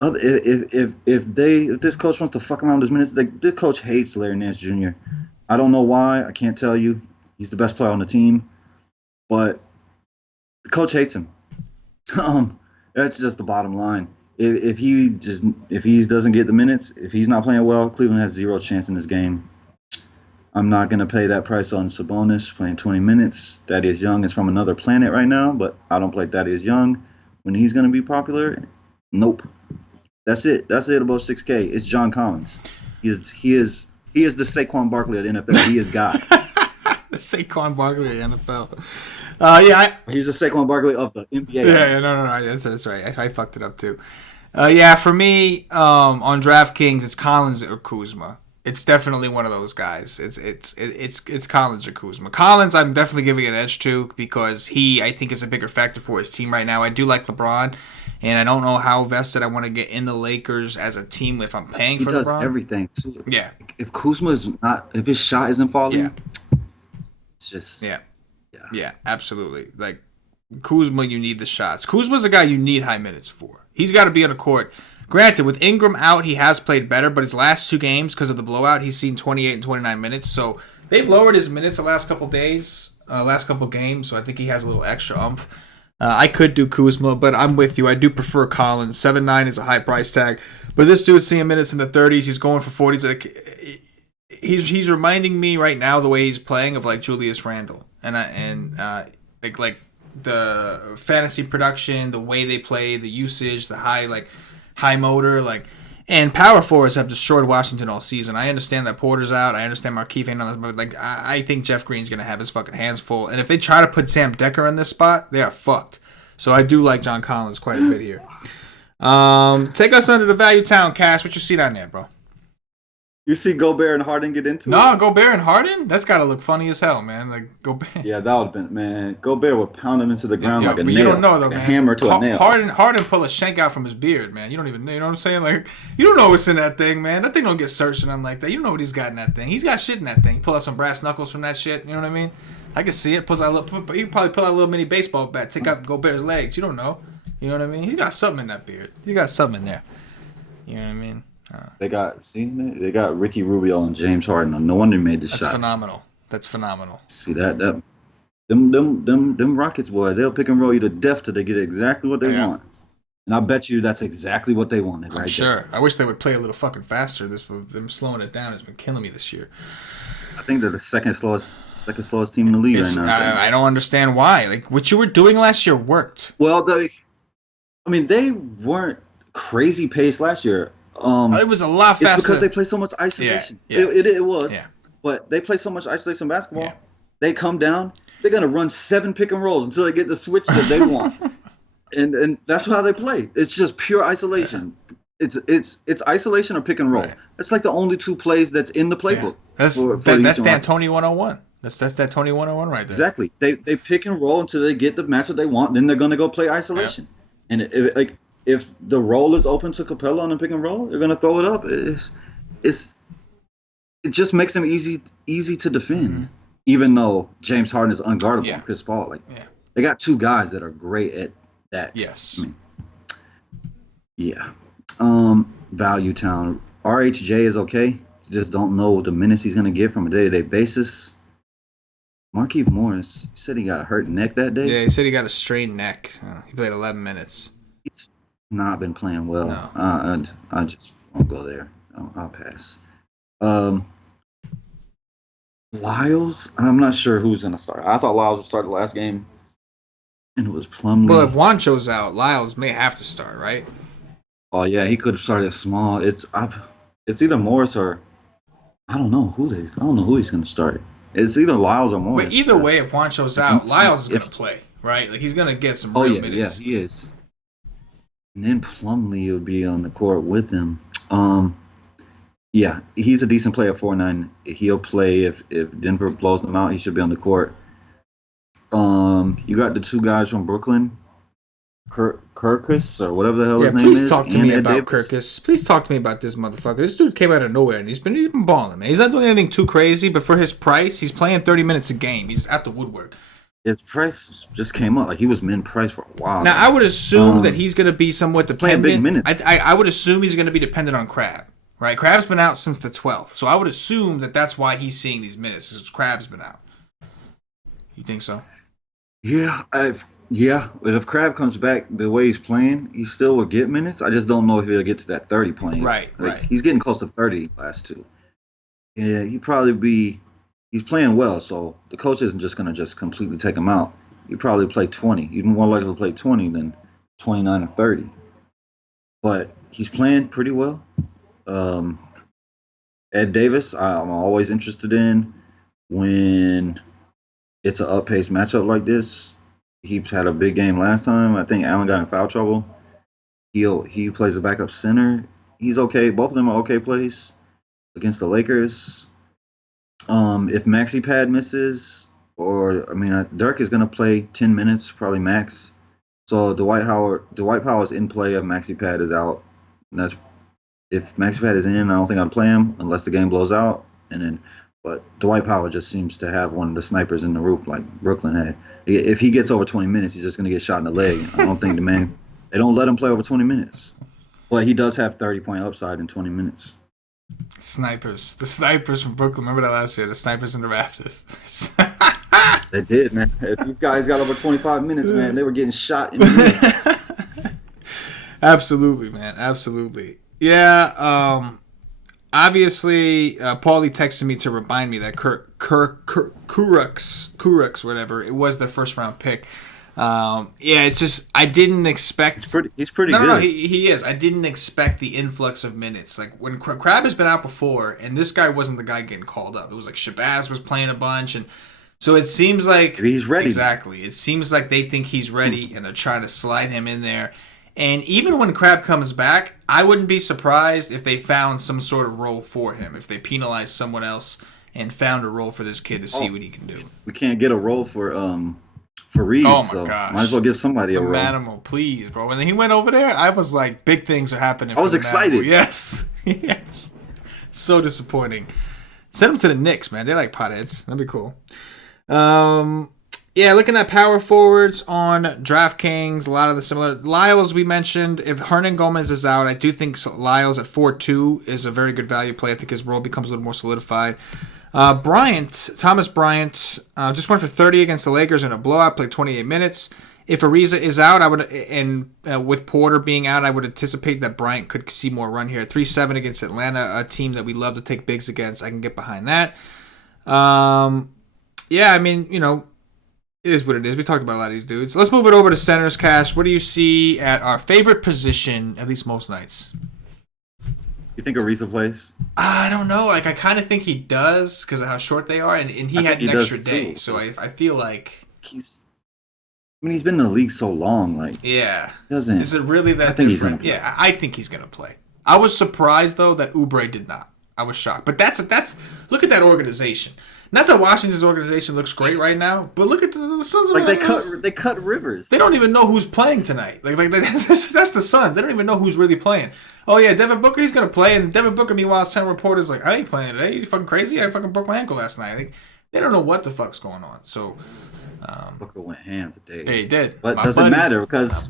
If this coach wants to fuck around with his minutes, this coach hates Larry Nance Jr. I don't know why. I can't tell you. He's the best player on the team, but the coach hates him. That's just the bottom line. If he doesn't get the minutes, if he's not playing well, Cleveland has zero chance in this game. I'm not going to pay that price on Sabonis playing 20 minutes. Thaddeus Young is from another planet right now, but I don't play Thaddeus Young when he's going to be popular. Nope. That's it. That's it about 6K. It's John Collins. He is the Saquon Barkley of the NFL. He is God. The Saquon Barkley of the NFL. He's the Saquon Barkley of the NBA. Yeah, no. That's right. I fucked it up too. For me, on DraftKings, it's Collins or Kuzma. It's definitely one of those guys. It's Collins or Kuzma. Collins, I'm definitely giving an edge to because I think is a bigger factor for his team right now. I do like LeBron, and I don't know how vested I want to get in the Lakers as a team if I'm paying for LeBron. He does everything too. Yeah. If Kuzma is not, if his shot isn't falling, it's just yeah, absolutely. Like Kuzma, you need the shots. Kuzma's a guy you need high minutes for. He's got to be on the court. Granted, with Ingram out, he has played better, but his last two games, because of the blowout, he's seen 28 and 29 minutes. So they've lowered his minutes the last couple days, last couple games, so I think he has a little extra oomph. I could do Kuzma, but I'm with you. I do prefer Collins. 7-9 is a high price tag. But this dude's seeing minutes in the 30s. He's going for 40s. Like, he's reminding me right now the way he's playing of like Julius Randle. Like the fantasy production, the way they play, the usage, the high motor, like And power forwards have destroyed Washington all season. I understand that Porter's out. I understand Markieff ain't on this, but like I think Jeff Green's gonna have his fucking hands full. And if they try to put Sam Decker in this spot, they are fucked. So I do like John Collins quite a bit here. Take us under the value town, Cash. What you see down there, bro? You see Gobert and Harden get into it? No, Gobert and Harden? That's got to look funny as hell, man. Like Gobert. Yeah, that would have been, man. Gobert would pound him into the ground like a nail. You don't know, though, like man. A hammer to a nail. Harden pull a shank out from his beard, man. You don't even know. You know what I'm saying? Like, you don't know what's in that thing, man. That thing don't get searched and I'm like that. You don't know what he's got in that thing. He's got shit in that thing. Pull out some brass knuckles from that shit. You know what I mean? I can see it. He can probably pull out a little mini baseball bat. Take out Gobert's legs. You don't know. You know what I mean? He's got something in that beard. He got something in there. You know what I mean? They got Ricky Rubio and James Harden. No wonder he made the shot. That's phenomenal. See that them Rockets, boy, they'll pick and roll you to death till they get exactly what they want. And I bet you that's exactly what they wanted, right? I'm sure. I wish they would play a little fucking faster. Them slowing it down has been killing me this year. I think they're the second slowest team in the league right now. I don't understand why. Like what you were doing last year worked. Well, they weren't crazy pace last year. It was a lot faster. It's because they play so much isolation. Yeah. It was. Yeah. But they play so much isolation basketball. Yeah. They come down. They're gonna run 7 pick and rolls until they get the switch that they want, and that's how they play. It's just pure isolation. It's isolation or pick and roll. Right. That's like the only 2 plays that's in the playbook. Yeah. That's D'Antoni 101. That's that Tony 101 right there. Exactly. They pick and roll until they get the match that they want. Then they're gonna go play isolation. Yeah. And if the roll is open to Capella on a pick and roll, they're gonna throw it up. It just makes them easy to defend. Mm-hmm. Even though James Harden is unguardable and Chris Paul, they got 2 guys that are great at that. Yes. Value town. RHJ is okay. You just don't know the minutes he's gonna get from a day-to-day basis. Markieff Morris, he said he got a hurt neck that day. Yeah, he said he got a strained neck. He played 11 minutes. He's not been playing well. No. I just won't go there. I'll pass. Lyles, I'm not sure who's going to start. I thought Lyles would start the last game, and it was Plumlee. Well, if Juancho's out, Lyles may have to start, right? Oh, yeah, he could have started small. It's either Morris or I don't know who he's going to start. It's either Lyles or Morris. But either way, if Juancho's out, Lyles is going to play, right? Like he's going to get some real minutes. Yeah, he is. And then Plumlee will be on the court with him. Yeah, he's a decent player at 4-9. He'll play if Denver blows them out. He should be on the court. You got the 2 guys from Brooklyn, Kirkus or whatever the hell his name is. Please talk to me about Kirkus. Please talk to me about this motherfucker. This dude came out of nowhere and he's been balling, man. He's not doing anything too crazy, but for his price, he's playing 30 minutes a game. He's at the woodwork. His price just came up. Like he was min price for a while. Now I would assume that he's going to be somewhat dependent. Big minutes. I would assume he's going to be dependent on Crab. Right, Crab's been out since the 12th, so I would assume that that's why he's seeing these minutes, because Crab's been out. You think so? Yeah, but if Crab comes back the way he's playing, he still will get minutes. I just don't know if he'll get to that 30 point. Right. He's getting close to 30 last 2. Yeah, he's playing well, so the coach isn't just going to just completely take him out. He'd probably play 20. Even more likely to play 20 than 29 or 30. But he's playing pretty well. Ed Davis, I'm always interested in when it's an up-paced matchup like this. He's had a big game last time. I think Allen got in foul trouble. He plays a backup center. He's okay. Both of them are okay plays against the Lakers. If Maxi Pad misses, Dirk is going to play 10 minutes, probably max. So Dwight Powell's in play if Maxi Pad is out. And if Maxi Pad is in, I don't think I'd play him unless the game blows out. But Dwight Powell just seems to have one of the snipers in the roof like Brooklyn had. If he gets over 20 minutes, he's just going to get shot in the leg. I don't think they don't let him play over 20 minutes. But he does have 30-point upside in 20 minutes. Snipers. The snipers from Brooklyn. Remember that last year? The snipers in the rafters. They did, man. If these guys got over 25 minutes, man, they were getting shot in the leg. Absolutely, man. Absolutely. Yeah, obviously, Paulie texted me to remind me that Kurux, whatever, it was their first round pick. Yeah, it's just I didn't expect. He's pretty No, good. no, he is. I didn't expect the influx of minutes. Like when Crab has been out before, and this guy wasn't the guy getting called up. It was like Shabazz was playing a bunch, and so it seems like Maybe he's ready. exactly. It seems like they think he's ready, and they're trying to slide him in there. And even when Crab comes back, I wouldn't be surprised if they found some sort of role for him. If they penalized someone else and found a role for this kid to see what he can do. We can't get a role for Reed, Oh my so gosh. might as well give somebody a role. Manimal, please, bro. When he went over there, I was like, big things are happening. I was for excited. Manimal. Yes. Yes. So disappointing. Send him to the Knicks, man. They like potheads. That'd be cool. Yeah, looking at power forwards on DraftKings, a lot of the similar. Lyles, we mentioned. If Hernan Gomez is out, I do think Lyles at 4-2 is a very good value play. I think his role becomes a little more solidified. Thomas Bryant, just went for 30 against the Lakers in a blowout, played 28 minutes. If Ariza is out, with Porter being out, I would anticipate that Bryant could see more run here. 3-7 against Atlanta, a team that we love to take bigs against. I can get behind that. Yeah, I mean, it is what it is. We talked about a lot of these dudes. Let's move it over to centers, Cash. What do you see at our favorite position, at least most nights? You think Ariza plays? I don't know. Like, I kind of think he does because of how short they are, and he had an extra day. So I feel like he's been in the league so long. Like, yeah, doesn't. Is it really that I think different? He's gonna play. Yeah, I think he's gonna play. I was surprised though that Oubre did not. I was shocked. But that's look at that organization. Not that Washington's organization looks great right now, but look at the Suns. Like they cut Rivers. They don't even know who's playing tonight. Like that's the Suns. They don't even know who's really playing. Oh yeah, Devin Booker, he's gonna play, and Devin Booker, meanwhile, telling reporters like, I ain't playing today. You fucking crazy? I fucking broke my ankle last night. Like, they don't know what the fuck's going on. So Booker went ham today. Yeah, he did. But doesn't matter because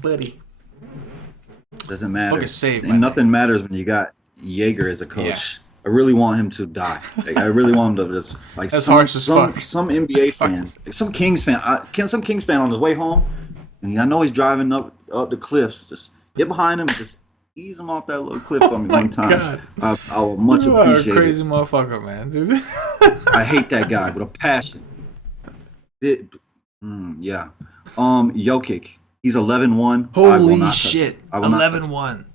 doesn't matter. Booker saved and nothing matters when you got Jaeger as a coach. Yeah. I really want him to die. Like, I really want him to just like That's harsh as fuck. Some NBA fans, like some Kings fan, some Kings fan on his way home, and I know he's driving up the cliffs. Just get behind him, and just ease him off that little cliff on me one time. I will much appreciate it. Crazy motherfucker, man. I hate that guy with a passion. Yeah. Jokic. He's 11-1. Holy shit. 11-1.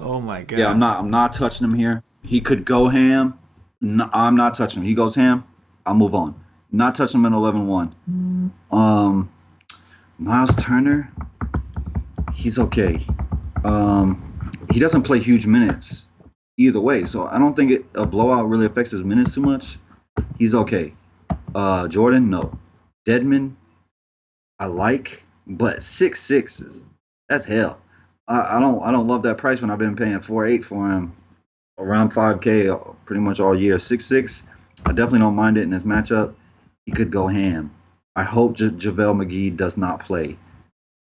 Oh my god. Yeah, I'm not touching him here. He could go ham. No, I'm not touching him. He goes ham, I'll move on. Not touching him at 11-1. Miles Turner, he's okay. He doesn't play huge minutes either way, so I don't think a blowout really affects his minutes too much. He's okay. Jordan, no. Dedmon, I like, but 6'6" that's hell. I don't love that price when I've been paying 4.8 for him, around 5K pretty much all year. 6'6", I definitely don't mind it in this matchup. He could go ham. I hope JaVale McGee does not play.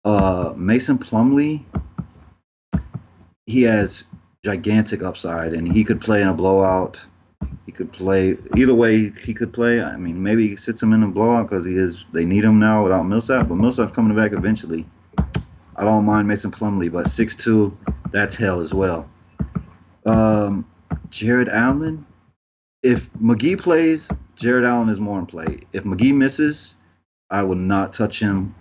Mason Plumlee, he has gigantic upside, and he could play in a blowout. He could play either way. He could play. I mean, maybe he sits him in a blowout because they need him now without Millsap. But Millsap's coming back eventually. I don't mind Mason Plumlee, but 6'2", that's hell as well. Jared Allen. If McGee plays, Jared Allen is more in play. If McGee misses, I will not touch him.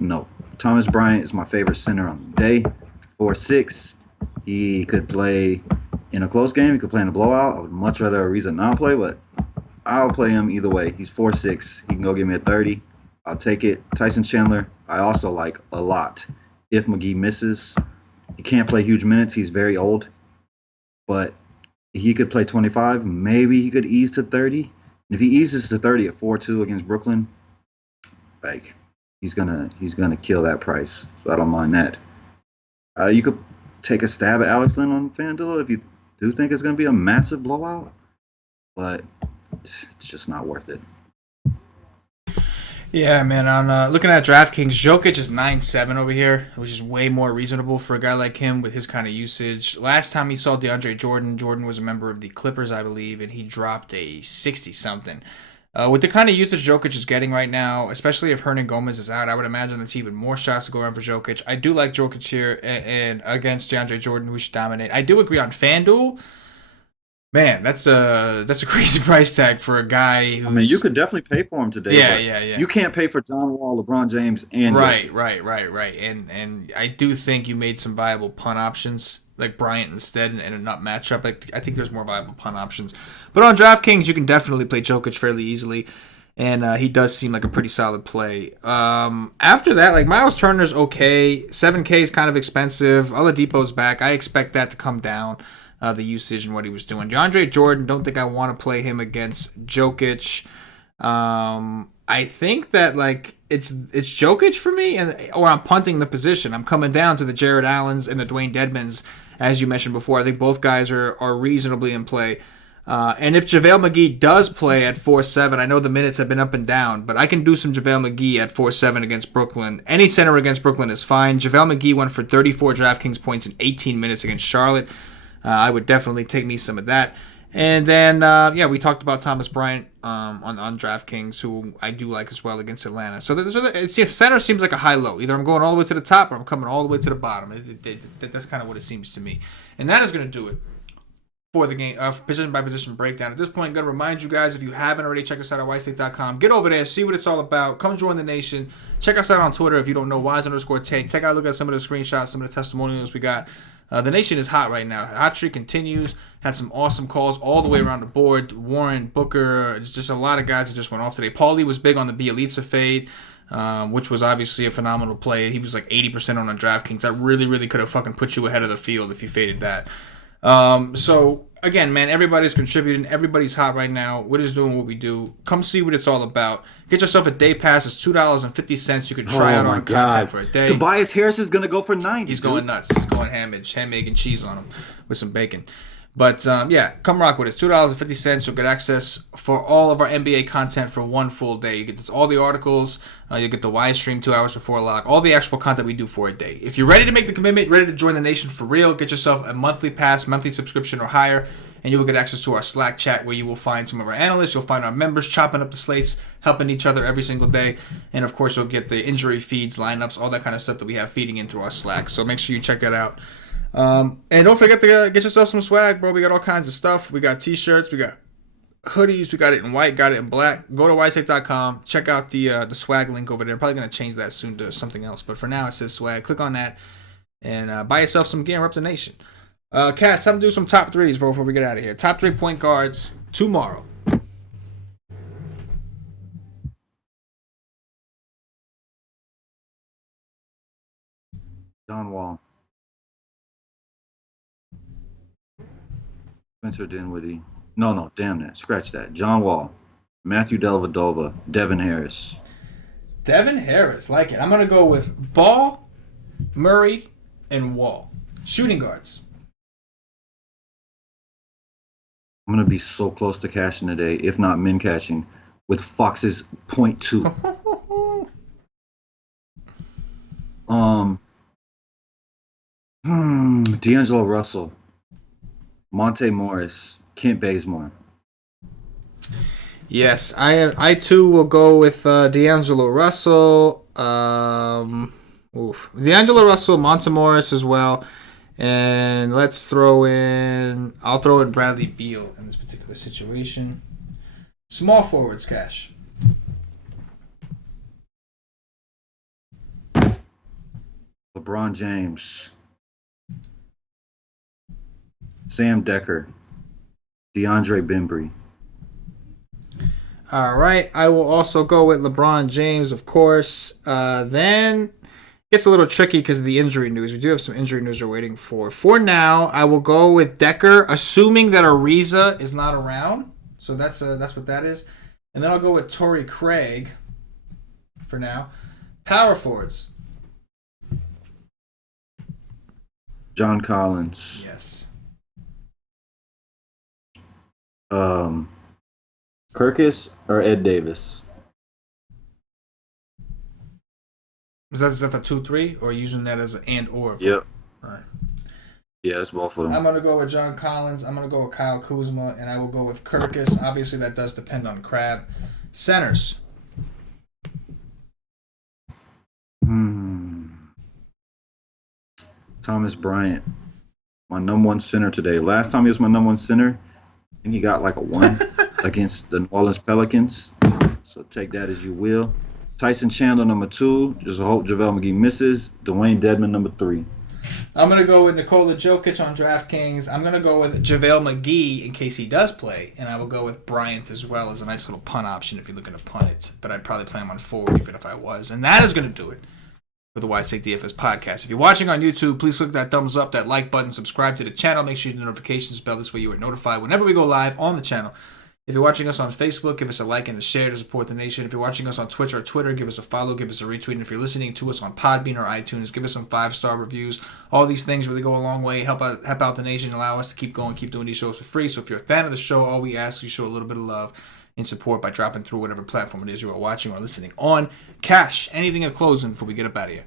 No. Thomas Bryant is my favorite center on the day. 4'6". He could play in a close game. He could play in a blowout. I would much rather Ariza not play, but I'll play him either way. He's 4'6". He can go give me a 30. I'll take it. Tyson Chandler, I also like a lot. If McGee misses, he can't play huge minutes. He's very old. But he could play 25. Maybe he could ease to 30. And if he eases to 30 at 4-2 against Brooklyn, like he's gonna kill that price. So I don't mind that. You could take a stab at Alex Len on FanDuel if you do think it's gonna be a massive blowout, but it's just not worth it. Yeah, man. On looking at DraftKings, Jokic is 9-7 over here, which is way more reasonable for a guy like him with his kind of usage. Last time he saw DeAndre Jordan was a member of the Clippers, I believe, and he dropped a 60-something. With the kind of usage Jokic is getting right now, especially if Hernan Gomez is out, I would imagine that's even more shots to go around for Jokic. I do like Jokic here and against DeAndre Jordan, who should dominate. I do agree on FanDuel. Man, that's a crazy price tag for a guy I mean, you who's could definitely pay for him today, yeah, but yeah, yeah. you can't pay for John Wall, LeBron James, and Right, Jokic. right, right, right. And I do think you made some viable punt options like Bryant instead and a nut matchup. Like I think there's more viable punt options. But on DraftKings, you can definitely play Jokic fairly easily, and he does seem like a pretty solid play. After that, like Miles Turner's okay. 7K is kind of expensive. Oladipo's back. I expect that to come down. The usage and what he was doing. DeAndre Jordan, don't think I want to play him against Jokic. I think that like it's Jokic for me, or I'm punting the position. I'm coming down to the Jared Allens and the Dwayne Dedmans, as you mentioned before. I think both guys are reasonably in play. And if JaVale McGee does play at 4-7, I know the minutes have been up and down, but I can do some JaVale McGee at 4-7 against Brooklyn. Any center against Brooklyn is fine. JaVale McGee went for 34 DraftKings points in 18 minutes against Charlotte. I would definitely take me some of that. And then, we talked about Thomas Bryant on DraftKings, who I do like as well against Atlanta. So center seems like a high-low. Either I'm going all the way to the top or I'm coming all the way to the bottom. That's kind of what it seems to me. And that is going to do it for the game, position by position breakdown. At this point, I'm going to remind you guys, if you haven't already, check us out at whiteslate.com. Get over there, see what it's all about. Come join the nation. Check us out on Twitter if you don't know, wise_take. Check out, look at some of the screenshots, some of the testimonials we got. The nation is hot right now. Hot streak continues. Had some awesome calls all the way around the board. Warren, Booker, just a lot of guys that just went off today. Paulie was big on the Bielitsa fade, which was obviously a phenomenal play. He was like 80% on DraftKings. That really, really could have fucking put you ahead of the field if you faded that. So again, man, everybody's contributing. Everybody's hot right now. We're just doing what we do. Come see what it's all about. Get yourself a day pass. It's $2.50. You can try out our content for a day. Tobias Harris is going to go for 90. He's going nuts. He's going ham, egg, and cheese on him with some bacon. But come rock with it. It's $2.50. You'll get access for all of our NBA content for one full day. You get all the articles. You get the live stream 2 hours before lock. All the actual content we do for a day. If you're ready to make the commitment, ready to join the nation for real, get yourself a monthly pass, monthly subscription or higher, and you will get access to our Slack chat where you will find some of our analysts. You'll find our members chopping up the slates, helping each other every single day. And, of course, you'll get the injury feeds, lineups, all that kind of stuff that we have feeding in through our Slack. So make sure you check that out. And don't forget to get yourself some swag, bro. We got all kinds of stuff. We got T-shirts. We got hoodies. We got it in white. Got it in black. Go to whitestate.com. Check out the swag link over there. Probably going to change that soon to something else. But for now, it says swag. Click on that and buy yourself some gear and rep the nation. Cass, time to do some top threes, bro, before we get out of here. Top 3 point guards tomorrow. John Wall. Spencer Dinwiddie. No, damn that. Scratch that. John Wall. Matthew Dellavedova. Devin Harris. Devin Harris, like it. I'm going to go with Ball, Murray, and Wall. Shooting guards. I'm going to be so close to cashing today, if not min cashing, with Fox's 0.2. D'Angelo Russell. Monte Morris. Kent Bazemore. Yes, I too will go with D'Angelo Russell. D'Angelo Russell, Monte Morris as well. And I'll throw in Bradley Beal in this particular situation. Small forwards, Cash. LeBron James. Sam Decker. DeAndre Bembry. All right, I will also go with LeBron James, of course. Then gets a little tricky because of the injury news. We do have some injury news we're waiting for. For now, I will go with Decker, assuming that Ariza is not around. So that's what that is. And then I'll go with Torrey Craig for now. Power forwards. John Collins. Yes. Kirkus or Ed Davis? Is that the 2-3 or using that as an and or? Yep. All right. Yeah, that's both of them. I'm going to go with John Collins. I'm going to go with Kyle Kuzma. And I will go with Kirkus. Obviously, that does depend on Crab. Centers. Thomas Bryant. My number one center today. Last time he was my number one center, think he got like a 1 against the New Orleans Pelicans. So take that as you will. Tyson Chandler, number 2. Just hope JaVale McGee misses. Dwayne Dedman, number 3. I'm going to go with Nikola Jokic on DraftKings. I'm going to go with JaVale McGee in case he does play. And I will go with Bryant as well as a nice little punt option if you're looking to punt it. But I'd probably play him on forward even if I was. And that is going to do it for the CK013 DFS podcast. If you're watching on YouTube, please click that thumbs up, that like button, subscribe to the channel. Make sure you hit the notifications bell. This way you are notified whenever we go live on the channel. If you're watching us on Facebook, give us a like and a share to support the nation. If you're watching us on Twitch or Twitter, give us a follow, give us a retweet. And if you're listening to us on Podbean or iTunes, give us some 5-star reviews. All these things really go a long way. Help out the nation, allow us to keep going, keep doing these shows for free. So if you're a fan of the show, all we ask is you show a little bit of love and support by dropping through whatever platform it is you are watching or listening on. Cash, anything in closing before we get up out of here?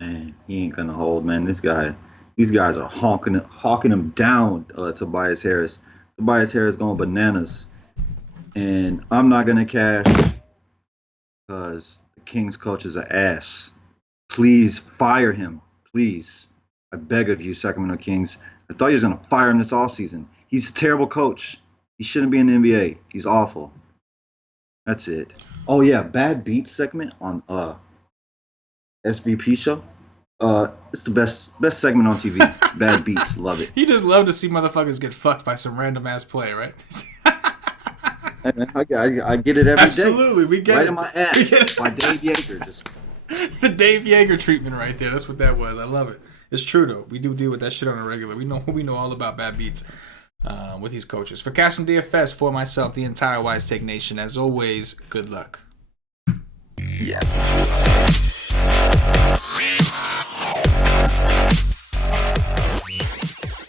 Man, he ain't gonna hold, man. These guys are hawking him down, Tobias Harris. Tobias Harris going bananas. And I'm not gonna cash because the Kings coach is an ass. Please fire him. Please. I beg of you, Sacramento Kings. I thought you was gonna fire him this offseason. He's a terrible coach. He shouldn't be in the NBA. He's awful. That's it. Oh yeah, bad beats segment on SVP show. It's the best segment on TV. Bad beats, love it. You just love to see motherfuckers get fucked by some random ass play, right? Hey, man, I get it every day. Absolutely, we get right it. In my ass by Dave Yeager. Just the Dave Yeager treatment right there. That's what that was. I love it. It's true though. We do deal with that shit on a regular. We know all about bad beats with these coaches. For CashinDFS, for myself, the entire Wise Take Nation, as always, good luck. yeah.